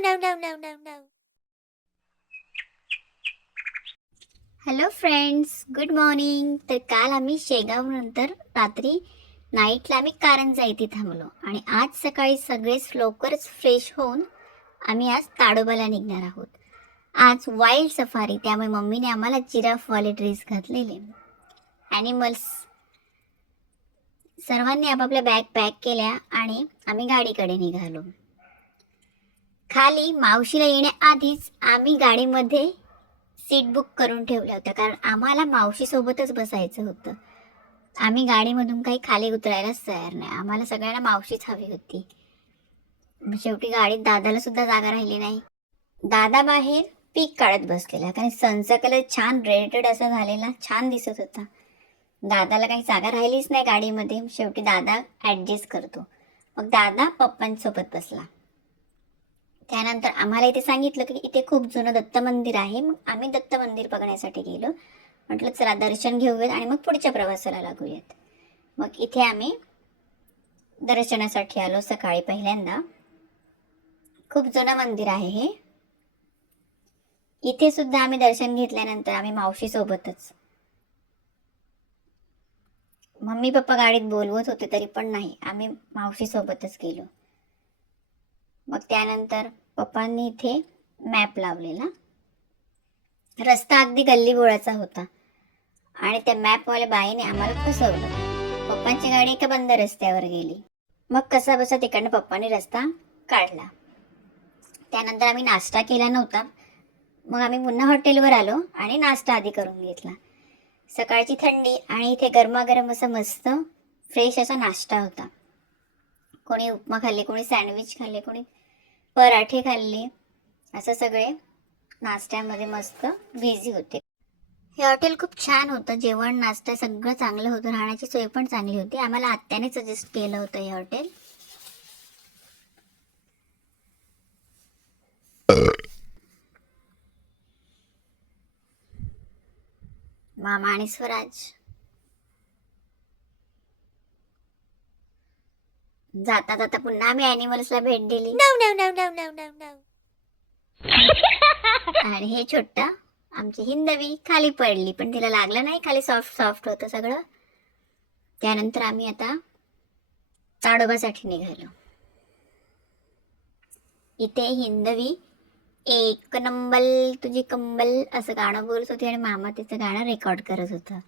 no, no, no, no, no. Hello friends good morning तर काल आम्ही शेगावनंतर रात्री नाईटला आम्ही कारंजा येथे थांबलो. आणि आज सकाळी सगळेच लवकरच फ्रेश होऊन आम्ही आज ताडोबाला निघणार आहोत. आज वाईल्ड सफारी त्यामुळे मम्मीने आम्हाला जिराफवाले ड्रेस घातलेले. ॲनिमल्स सर्वांनी आपापल्या बॅग पॅक केल्या आणि आम्ही गाडीकडे निघालो. खाली मावशीला येण्याआधीच आम्ही गाडीमध्ये सीट बुक करून ठेवल्या होत्या. कारण आम्हाला मावशीसोबतच बसायचं होतं. आम्ही गाडीमधून काही खाली उतरायलाच तयार नाही. आम्हाला सगळ्यांना मावशीच हवी होती. शेवटी गाडीत दादाला सुद्धा जागा राहिली नाही. दादा बाहेर पीक काढत बसलेला. कारण सनचा कलर छान रेडेड असा झालेला छान दिसत होता. दादाला काही जागा राहिलीच नाही गाडीमध्ये. शेवटी दादा ॲडजस्ट करतो. मग दादा पप्पांसोबत बसला. त्यानंतर आम्हाला इथे सांगितलं की इथे खूप जुनं दत्त मंदिर आहे. मग आम्ही दत्त मंदिर बघण्यासाठी गेलो. म्हटलं चला दर्शन घेऊयात आणि मग पुढच्या प्रवासाला लागूयात. मग इथे आम्ही दर्शनासाठी आलो सकाळी पहिल्यांदा. खूप जुनं मंदिर आहे हे. इथे सुद्धा आम्ही दर्शन घेतल्यानंतर आम्ही मावशीसोबतच मम्मी पप्पा गाडीत बोलवत होते तरी पण नाही. आम्ही मावशीसोबतच गेलो. मग त्यानंतर पप्पांनी इथे मॅप लावलेला. रस्ता अगदी गल्लीबोळाचा होता. आणि त्या मॅपवाल्या बाईने आम्हाला फसवलं. पप्पांची गाडी एका बंद रस्त्यावर गेली. मग कसा बसा तिकडनं पप्पाने रस्ता काढला. त्यानंतर आम्ही नाश्ता केला नव्हता. मग आम्ही पुन्हा हॉटेलवर आलो आणि नाश्ता आधी करून घेतला. सकाळची थंडी आणि इथे गरमागरम असा मस्त फ्रेश असा नाश्ता होता. कोणी उपमा खाल्ले कोणी सँडविच खाल्ले कोणी पराठे खाल्ले असं सगळे नाश्त्यामध्ये मस्त बिझी होते. हे हॉटेल खूप छान होतं जेवण नाश्ता सगळं चांगलं होतं राहण्याची सोय पण चांगली होती. आम्हाला आत्याने सजेस्ट केलं होतं हे हॉटेल. मामा आणि स्वराज. जाता जाता पुन्हा आम्ही अॅनिमल्सला भेट दिली. No, no, no, no, no, no, no. आणि हे छोटा. आमची हिंदवी खाली पडली पण तिला लागलं नाही खाली सॉफ्ट सॉफ्ट होतं सगळं. त्यानंतर आम्ही आता ताडोबासाठी निघालो. इथे हिंदवी एक नंबर तुझी कंबल असं गाणं बोलत होती आणि मामा तिचं गाणं रेकॉर्ड करत होता.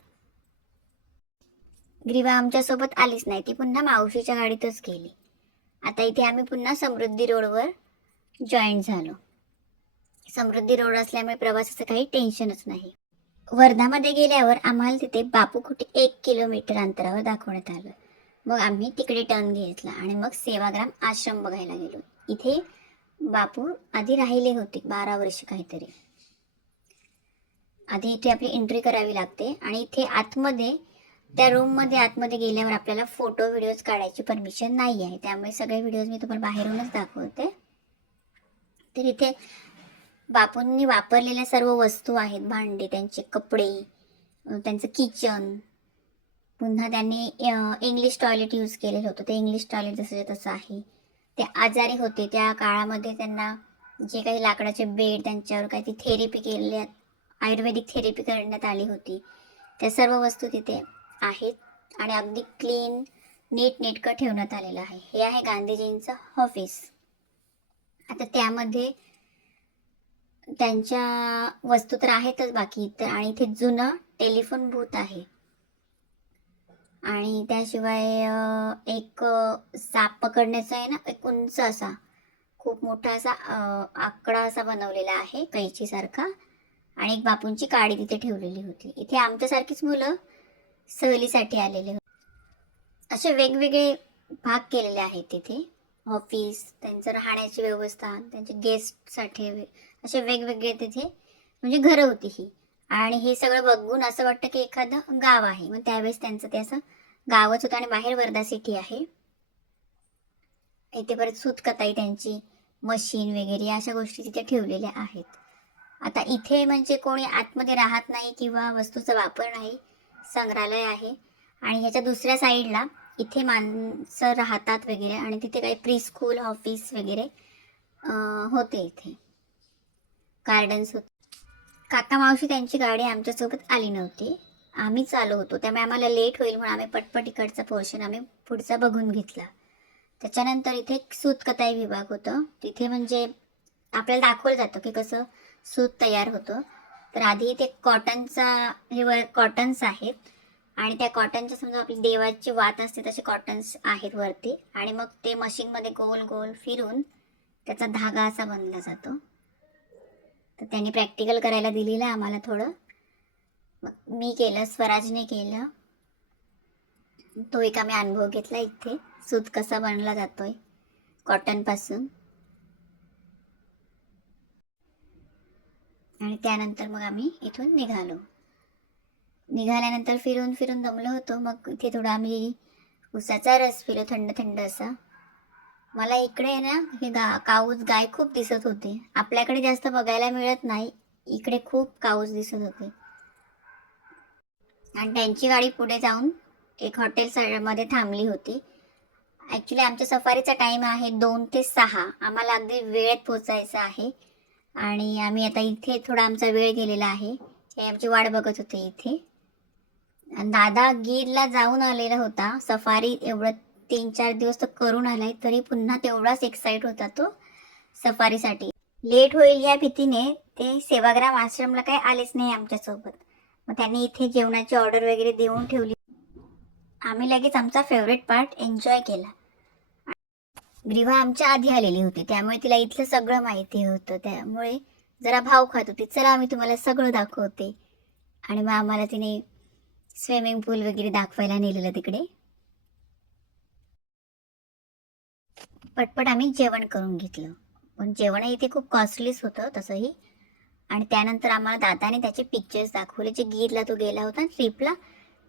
ग्रीवा आमच्यासोबत आलीच नाही. ती पुन्हा मावशीच्या गाडीतच गेली. आता इथे आम्ही पुन्हा समृद्धी रोडवर जॉईन झालो. समृद्धी रोड असल्यामुळे प्रवासाचं काही टेन्शनच नाही. वर्धामध्ये गेल्यावर आम्हाला तिथे बापू कुठे एक किलोमीटर अंतरावर दाखवण्यात आलं. मग आम्ही तिकडे टर्न घेतला आणि मग सेवाग्राम आश्रम बघायला गेलो. इथे बापू आधी राहिले होते बारा वर्ष काहीतरी. आधी इथे आपली एंट्री करावी लागते आणि इथे आतमध्ये त्या रूममध्ये आतमध्ये गेल्यावर आपल्याला फोटो व्हिडिओज काढायची परमिशन नाही आहे त्यामुळे सगळे व्हिडिओज मी तुम्हाला बाहेरूनच दाखवते. तर इथे बापूंनी वापरलेल्या सर्व वस्तू आहेत. भांडे त्यांचे कपडे त्यांचं किचन पुन्हा त्यांनी इंग्लिश टॉयलेट यूज केलेलं होतं. ते इंग्लिश टॉयलेट जसं तसं आहे. ते आजारी होते. त्या काळामध्ये त्यांना जे काही लाकडाचे बेड त्यांच्यावर काही ती थेरपी केलेल्या आयुर्वेदिक थेरपी करण्यात आली होती. त्या सर्व वस्तू तिथे आहेत आणि अगदी क्लीन नीट नेटकं ठेवण्यात आलेलं आहे. हे आहे गांधीजींचं ऑफिस आता त्यामध्ये त्यांच्या वस्तू तर आहेतच बाकी तर आणि इथे जुनं टेलिफोन बूथ आहे. आणि त्याशिवाय एक साप पकडण्याचा आहे ना एक उंच असा खूप मोठा असा आकडा असा बनवलेला आहे कैचीसारखा आणि एक बापूंची काडी तिथे ठेवलेली होती. इथे आमच्यासारखीच मुलं सहलीसाठी आलेले होते. असे वेगवेगळे भाग केलेले आहेत तिथे. ऑफिस त्यांचं राहण्याची व्यवस्था त्यांचे गेस्टसाठी असे वेगवेगळे तिथे म्हणजे घरं होती ही. आणि हे सगळं बघून असं वाटतं की एखादं गाव आहे. मग त्यावेळेस त्यांचं ते असं गावच होतं आणि बाहेर वर्धा सिटी आहे. इथे परत सूतकताई त्यांची मशीन वगैरे अशा गोष्टी तिथे ठेवलेल्या आहेत. आता इथे म्हणजे कोणी आतमध्ये राहत नाही किंवा वस्तूचा वापर नाही. संग्रहालय आहे. आणि ह्याच्या दुसऱ्या साईडला इथे माणसं राहतात वगैरे आणि तिथे काही प्री स्कूल ऑफिस वगैरे होते इथे. गार्डन्स होते. काका मावशी त्यांची गाडी आमच्यासोबत आली नव्हती. आम्ही चालू होतो. त्यामुळे आम्हाला लेट होईल म्हणून आम्ही पटपट इकडचा पोर्शन आम्ही पुढचा बघून घेतला. त्याच्यानंतर इथे एक सूतकताई विभाग होतं. तिथे म्हणजे आपल्याला दाखवलं जातं की कसं सूत तयार होतं. तर आधी इथे कॉटनचा हे वर कॉटन्स आहेत. आणि त्या कॉटनच्या समजा आपली देवाची वात असते तसे कॉटन्स आहेत वरती. आणि मग ते मशीनमध्ये गोल गोल फिरून त्याचा धागा असा बनला जातो. तर त्यांनी प्रॅक्टिकल करायला दिलेलं आहे आम्हाला थोडं. मग मी केलं स्वराजने केलं. तो एक आम्ही अनुभव घेतला इथे. सूत कसा बनला जातोय कॉटनपासून. आणि त्यानंतर मग आम्ही इथून निघालो. निघाल्यानंतर फिरून फिरून दमलो होतो. मग इथे थोडा आम्ही उसाचा रस पिलो थंड थंड असा. मला इकडे ना हे गा काऊस गाय खूप दिसत होते. आपल्याकडे जास्त बघायला मिळत नाही. इकडे खूप काऊस दिसत होते. आणि त्यांची गाडी पुढे जाऊन एक हॉटेल मध्ये थांबली होती. ॲक्च्युली आमच्या सफारीचा टाईम आहे दोन ते सहा. आम्हाला अगदी वेळेत पोचायचं आहे. आणि आम्ही आता इथे थोडा आमचा वेळ गेलेला आहे. आमची वाट बघत होते इथे. दादा गीरला जाऊन आलेला होता. सफारी एवढं तीन चार दिवस तर करून आलाय तरी पुन्हा तेवढाच एक्साइट होता तो सफारीसाठी. लेट होईल या भीतीने ते सेवाग्राम आश्रमला काही आलेच नाही आमच्यासोबत. मग त्यांनी इथे जेवणाची ऑर्डर वगैरे देऊन ठेवली. आम्ही लगेच आमचा फेवरेट पार्ट एन्जॉय केला. ग्रीवा आमच्या आधी आलेली होती. त्यामुळे तिला इथलं सगळं माहिती होतं. त्यामुळे जरा भाव खात होती. चला आम्ही तुम्हाला सगळं दाखवते. आणि मग आम्हाला तिने स्विमिंग पूल वगैरे दाखवायला नेलेलं तिकडे. पटपट आम्ही जेवण करून घेतलं. पण जेवणही ते खूप कॉस्टलीच होतं तसंही. आणि त्यानंतर आम्हाला दादाने त्याचे पिक्चर्स दाखवले. जे गीरला तो गेला होता ट्रिपला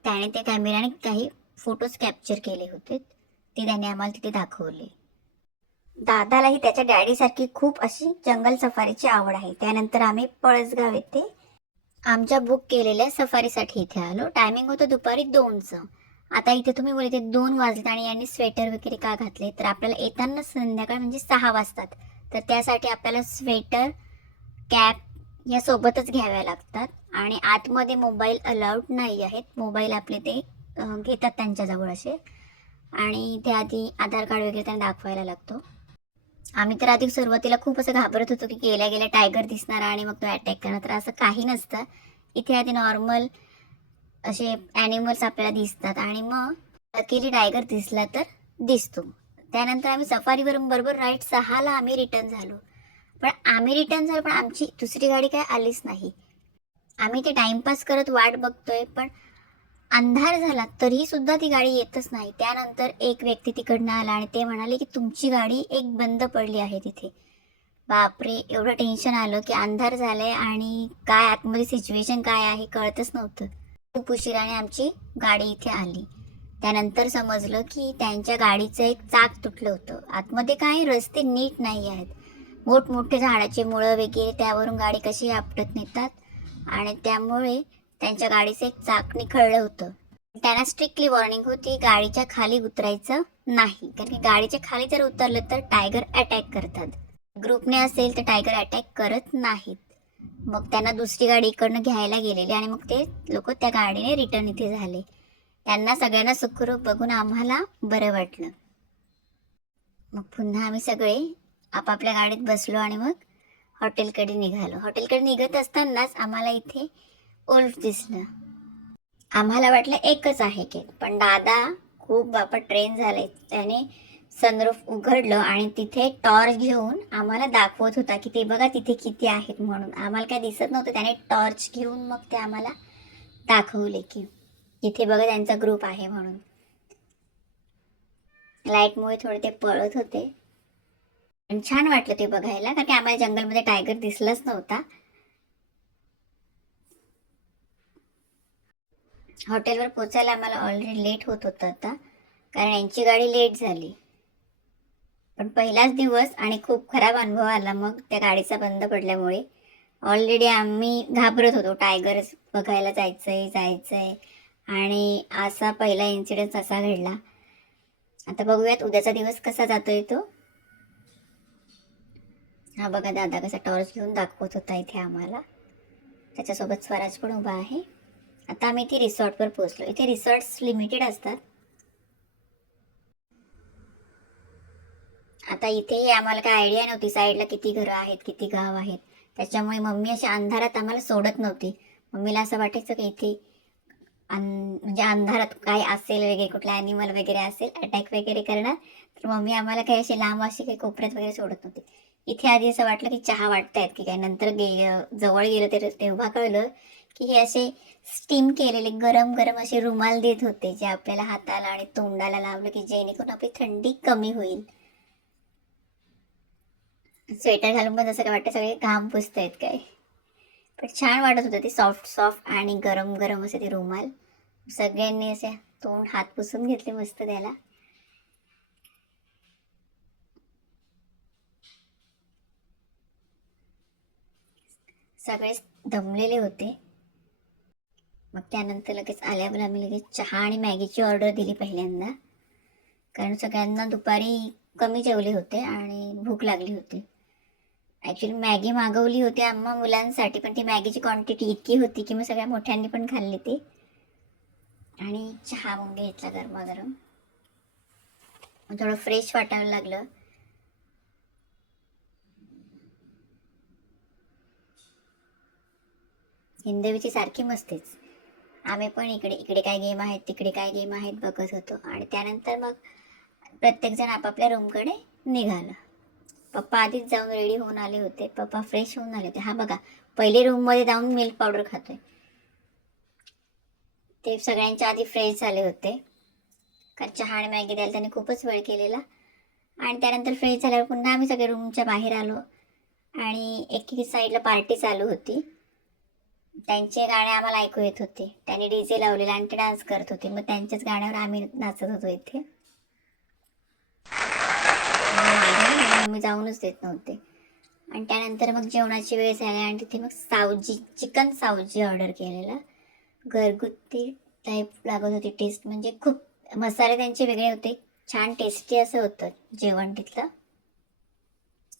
त्याने त्या कॅमेराने काही फोटोज कॅप्चर केले होते. ते त्याने आम्हाला तिथे दाखवले. दादालाही त्याच्या डॅडीसारखी खूप अशी जंगल सफारीची आवड आहे. त्यानंतर आम्ही पळसगाव येथे आमच्या बुक केलेल्या सफारीसाठी इथे आलो. टायमिंग होतं दुपारी दोनचं. आता इथे तुम्ही बोलते दोन वाजले आणि यांनी स्वेटर वगैरे का घातले? तर आपल्याला येताना संध्याकाळ म्हणजे सहा वाजतात. तर त्यासाठी आपल्याला स्वेटर कॅप या सोबतच घ्याव्या लागतात. आणि आतमध्ये मोबाईल अलाउड नाही आहेत. मोबाईल आपले ते घेतात त्यांच्याजवळ असे. आणि ते आधी आधार कार्ड वगैरे त्यांना दाखवायला लागतो. आम्ही तर आधी सुरुवातीला खूप असं घाबरत होतो की गेल्या गेल्या टायगर दिसणार आणि मग तो अटॅक करणार. तर असं काही नसतं. इथे आधी नॉर्मल असे ॲनिमल्स आपल्याला दिसतात आणि मग लकीली टायगर दिसला तर दिसतो. त्यानंतर आम्ही सफारीवरून बरोबर राईट सहाला आम्ही रिटर्न झालो. पण आम्ही रिटर्न झालो पण आमची दुसरी गाडी काय आलीच नाही. आम्ही ते टाइमपास करत वाट बघतोय पण अंधार झाला तरी सुद्धा ती गाडी येतच नाही. त्यानंतर एक व्यक्ती तिकडनं आला आणि ते म्हणाले की तुमची गाडी एक बंद पडली आहे तिथे. बापरे एवढं टेन्शन आलं की अंधार झालंय आणि काय आतमध्ये सिच्युएशन काय आहे कळतच नव्हतं. खूप उशिराने आमची गाडी इथे आली. त्यानंतर समजलं की त्यांच्या गाडीचं एक चाक तुटलं होतं. आतमध्ये काय रस्ते नीट नाही आहेत. मोठमोठे झाडाचे मुळं वगैरे त्यावरून गाडी कशी आपटत नेतात? आणि त्यामुळे त्यांच्या गाडीचं एक चाक निखळलं होतं. त्यांना स्ट्रिक्टली वॉर्निंग होती गाडीच्या खाली उतरायचं नाही. कारण की गाडीच्या खाली जर उतरलं तर टायगर अटॅक करतात. ग्रुपने असेल तर टायगर अटॅक करत नाहीत. मग त्यांना दुसरी गाडी इकडनं घ्यायला गेलेली आणि मग ते लोक त्या गाडीने रिटर्न इथे झाले. त्यांना सगळ्यांना सुखरूप बघून आम्हाला बरं वाटलं. मग पुन्हा आम्ही सगळे आपापल्या गाडीत बसलो आणि मग हॉटेलकडे निघालो. हॉटेलकडे निघत असतानाच आम्हाला इथे ओल्फ दिसलं. आम्हाला वाटलं एकच आहे की पण दादा खूप बापा ट्रेन झाले त्याने सनरूफ उघडलं आणि तिथे टॉर्च घेऊन आम्हाला दाखवत होता की ते बघा तिथे किती आहेत म्हणून. आम्हाला काय दिसत नव्हतं. त्याने टॉर्च घेऊन मग ते आम्हाला दाखवले की इथे बघा त्यांचा ग्रुप आहे म्हणून. लाईटमुळे थोडे ते पळत होते. आणि छान वाटलं ते बघायला कारण की आम्हाला जंगलमध्ये टायगर दिसलाच नव्हता. हॉटेलवर पोचायला आम्हाला ऑलरेडी लेट होत होतं आता. कारण यांची गाडी लेट झाली. पण पहिलाच दिवस आणि खूप खराब अनुभव आला मग त्या गाडीचा बंद पडल्यामुळे. ऑलरेडी आम्ही घाबरत होतो. टायगर बघायला जायचं आहे जायचं आहे आणि असा पहिला इन्सिडन्स असा घडला. आता बघूयात उद्याचा दिवस कसा जातोय तो. हा बघा दादा कसा टॉर्च घेऊन दाखवत होता इथे आम्हाला. त्याच्यासोबत स्वराज पण उभा आहे. आता आम्ही इथे रिसॉर्टवर पोहोचलो. इथे रिसॉर्ट्स लिमिटेड असतात. आता इथेही आम्हाला काय आयडिया नव्हती. साईडला किती घरं आहेत किती गाव आहेत. त्याच्यामुळे मम्मी अशा अंधारात आम्हाला सोडत नव्हती. मम्मीला असं वाटायचं की इथे अन म्हणजे अंधारात काय असेल वगैरे कुठला ॲनिमल वगैरे असेल अटॅक वगैरे करणार तर मम्मी आम्हाला काही असे लांब असे काही कोपऱ्यात वगैरे सोडत नव्हती. इथे आधी असं वाटलं की चहा वाटतायत की काय. नंतर गे जवळ गेलं तर तेव्हा कळलं की हे असे स्टीम केलेले गरम गरम असे रुमाल देत होते जे आपल्याला हाताला आणि तोंडाला लावलं की जेणेकरून आपली थंडी कमी होईल. स्वेटर घालून पण असं काय वाटतं? सगळे घाम पुसत आहेत काय? पण छान वाटत होतं ते सॉफ्ट सॉफ्ट आणि गरम गरम असे ते रुमाल. सगळ्यांनी असे तोंड हात पुसून घेतले मस्त त्याला. सगळेच दमलेले होते. मग त्यानंतर लगेच आल्यावर आम्ही लगेच चहा आणि मॅगीची ऑर्डर दिली पहिल्यांदा. कारण सगळ्यांना दुपारी कमी जेवले होते आणि भूक लागली होती. ॲक्च्युली मॅगी मागवली होती आम्हा मुलांसाठी पण ती मॅगीची क्वांटिटी इतकी होती की मग सगळ्या मोठ्यांनी पण खाल्ली ती. आणि चहा मग घेतला गरमागरम. थोडं फ्रेश वाटायला लागलं. हिंदवीची सारखी मस्तीच. आम्ही पण इकडे इकडे काय गेम आहेत तिकडे काय गेम आहेत बघत होतो. आणि त्यानंतर मग प्रत्येकजण आपापल्या रूमकडे निघालं. पप्पा आधीच जाऊन रेडी होऊन आले होते. पप्पा फ्रेश होऊन आले होते. हा बघा पहिले रूममध्ये जाऊन मिल्क पावडर खातोय. ते सगळ्यांच्या आधी फ्रेश झाले होते. कारण चहा आणि मॅगी द्यायला त्याने खूपच वेळ केलेला. आणि त्यानंतर फ्रेश झाल्यावर पुन्हा आम्ही सगळे रूमच्या बाहेर आलो. आणि एक साईडला पार्टी चालू होती. त्यांचे गाणे आम्हाला ऐकू येत होते. त्यांनी डी जे लावलेला आणि ते डान्स करत होते. मग त्यांच्याच गाण्यावर आम्ही नाचत होतो इथे. आम्ही जाऊनच देत नव्हते. आणि त्यानंतर मग जेवणाची वेळ झाली आणि तिथे मग सावजी चिकन सावजी ऑर्डर केलेला. घरगुती टाईप लागत होती. टेस्ट म्हणजे खूप मसाले त्यांचे वेगळे होते. छान टेस्टी असं होतं जेवण तिथलं.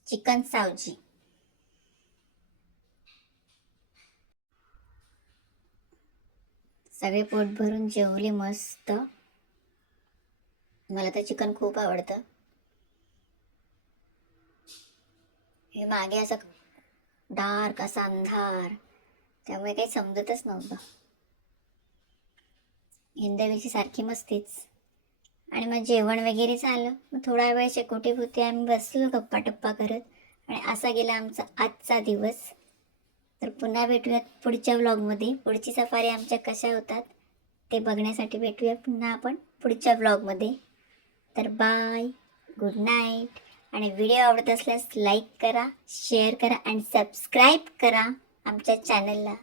चिकन सावजी. सगळे पोट भरून जेवले मस्त. मला तर चिकन खूप आवडतं. हे मागे असं डार्क असा अंधार. त्यामुळे काही समजतच नव्हतं. हिंदवीची सारखी मस्तीच. आणि मग जेवण वगैरे झालं. मग थोडा वेळ शेकोटी होते आम्ही बसलो गप्पा टप्पा करत. आणि असा गेला आमचा आजचा दिवस. तर पुन्हा भेटूयात पुढच्या व्लॉगमध्ये पुढची सफारी आमच्या कशा होतात ते बघण्यासाठी भेटूया पुन्हा आपण पुढच्या व्लॉगमध्ये तर बाय गुड नाईट आणि व्हिडिओ आवडत असल्यास लाईक करा शेअर करा आणि सबस्क्राईब करा आमच्या चॅनलला